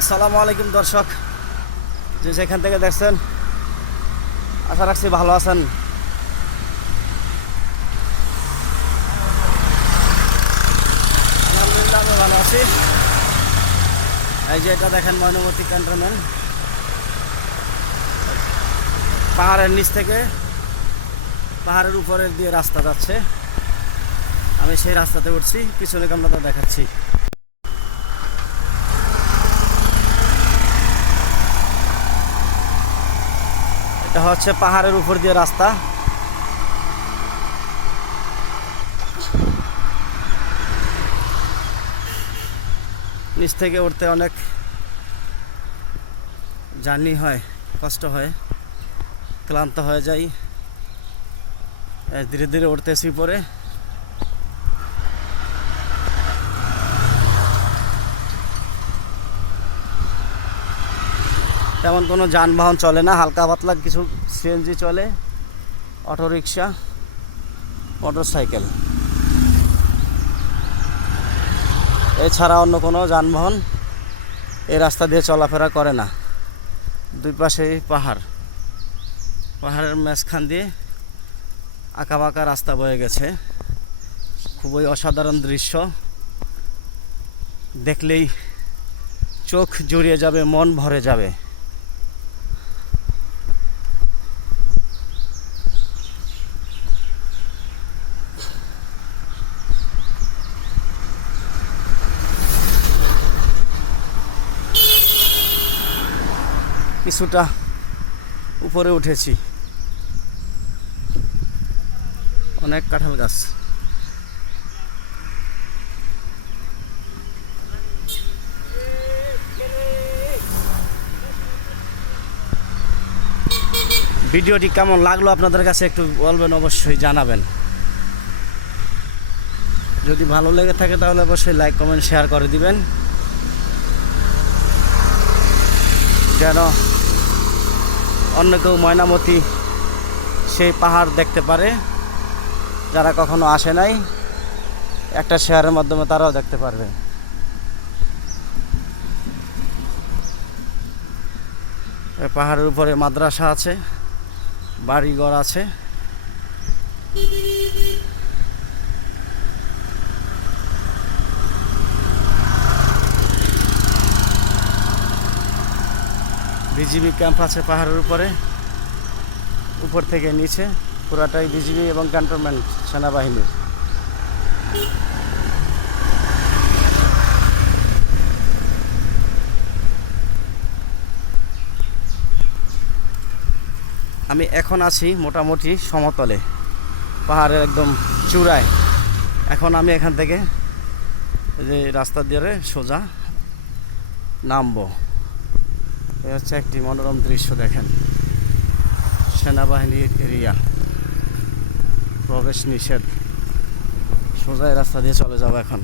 আসসালামু আলাইকুম দর্শক, যে যেখান থেকে দেখছেন আশা রাখছি ভালো আছেন। আলহামদুলিল্লাহ আমি ভালো আছি। এই যে এটা দেখেন ময়নামতি ক্যান্টনমেন্ট, পাহাড়ের নিচ থেকে পাহাড়ের উপরের দিয়ে রাস্তা যাচ্ছে। আমি সেই রাস্তাতে উঠছি, পিছনে আপনাদের দেখাচ্ছি। এটা হচ্ছে পাহাড়ের উপর দিয়ে রাস্তা। নিচ থেকে উঠতে অনেক জার্নি হয়, কষ্ট হয়, ক্লান্ত হয়ে যাই। ধীরে ধীরে উঠতেছি পরে। তেমন কোনো যানবাহন চলে না, হালকা পাতলা কিছু সিএনজি চলে, অটোরিকশা, মোটরসাইকেল, এছাড়া অন্য কোনো যানবাহন এই রাস্তা দিয়ে চলাফেরা করে না। দুই পাশেই পাহাড়, পাহাড়ের মাঝখান দিয়ে আঁকা বাঁকা রাস্তা বয়ে গেছে। খুবই অসাধারণ দৃশ্য, দেখলেই চোখ জুড়িয়ে যাবে, মন ভরে যাবে। কিছুটা উপরে উঠেছি, অনেক কাঁঠাল গাছ। ভিডিওটি কেমন লাগলো আপনাদের কাছে একটু বলবেন, অবশ্যই জানাবেন। যদি ভালো লেগে থাকে তাহলে অবশ্যই লাইক কমেন্ট শেয়ার করে দিবেন, যেন অন্য কেউ ময়নামতি সেই পাহাড় দেখতে পারে, যারা কখনো আসে নাই। একটা শেয়ারের মাধ্যমে তারাও দেখতে পারবে। পাহাড়ের উপরে মাদ্রাসা আছে, বাড়িঘর আছে। বিজিবি ক্যাম্প আছে পাহাড়ের উপরে, উপর থেকে নিচে পুরাটাই বিজিবি এবং ক্যান্টনমেন্ট সেনাবাহিনীর। আমি এখন আছি মোটামুটি সমতলে, পাহাড়ের একদম চূড়ায়। এখন আমি এখান থেকে যে রাস্তা দিয়ে সোজা নামবো। এ হচ্ছে একটি মনোরম দৃশ্য, দেখেন। সেনাবাহিনীর এরিয়া, প্রবেশ নিষেধ। সোজা রাস্তা দিয়ে চলে যাবো এখন।